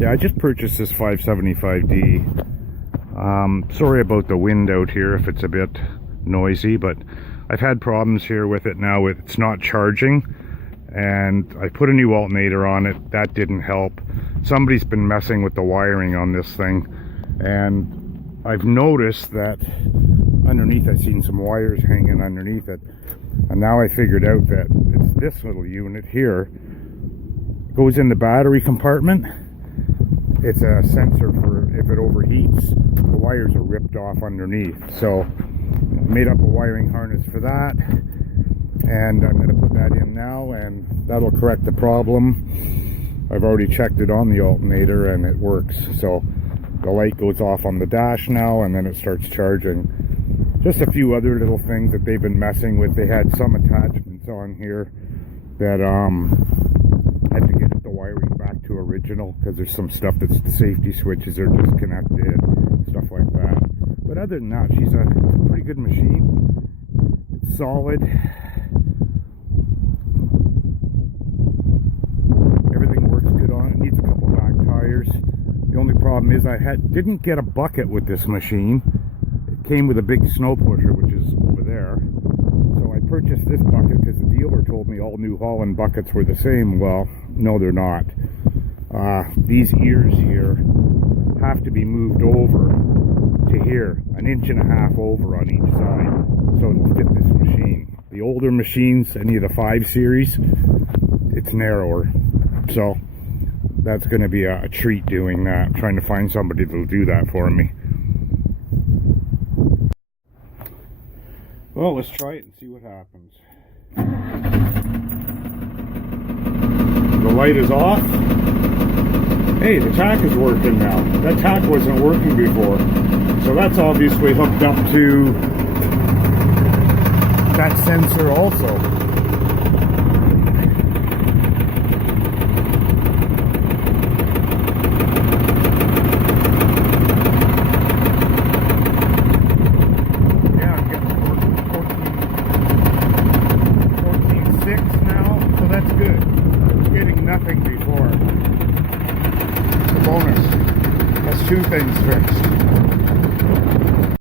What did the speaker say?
Yeah, I just purchased this 575D. Sorry about the wind out here if it's a bit noisy, but I've had problems here with it now. It's not charging, and I put a new alternator on it. That didn't help. Somebody's been messing with the wiring on this thing, and I've noticed that underneath I've seen some wires hanging underneath it, and now I figured out that it's this little unit here. It goes in the battery compartment. It's a sensor for if it overheats. The wires are ripped off underneath, so I made up a wiring harness for that, and I'm going to put that in now, and that'll correct the problem. I've already checked it on the alternator and it works. So the light goes off on the dash now, and then it starts charging. Just a few other little things that they've been messing with. They had some attachments on here that had to get the wiring back to original, because there's some stuff that's the safety switches are disconnected, stuff like that. But other than that, she's a pretty good machine. It's solid. Everything works good on it. Needs a couple back tires. The only problem is I didn't get a bucket with this machine. It came with a big snow pusher, which is over there. So I purchased this bucket because the dealer told me all New Holland buckets were the same. Well, no, they're not. These ears here have to be moved over to here, 1.5 inches over on each side, so it'll fit this machine. The older machines, any of the 5 series, it's narrower. So that's going to be a treat doing that. I'm trying to find somebody that'll do that for me. Well, let's try it and see what happens. The light is off. Hey, the tack is working now. That tack wasn't working before. So that's obviously hooked up to that sensor also. That's good. I was getting nothing before. It's a bonus. That's 2 things fixed.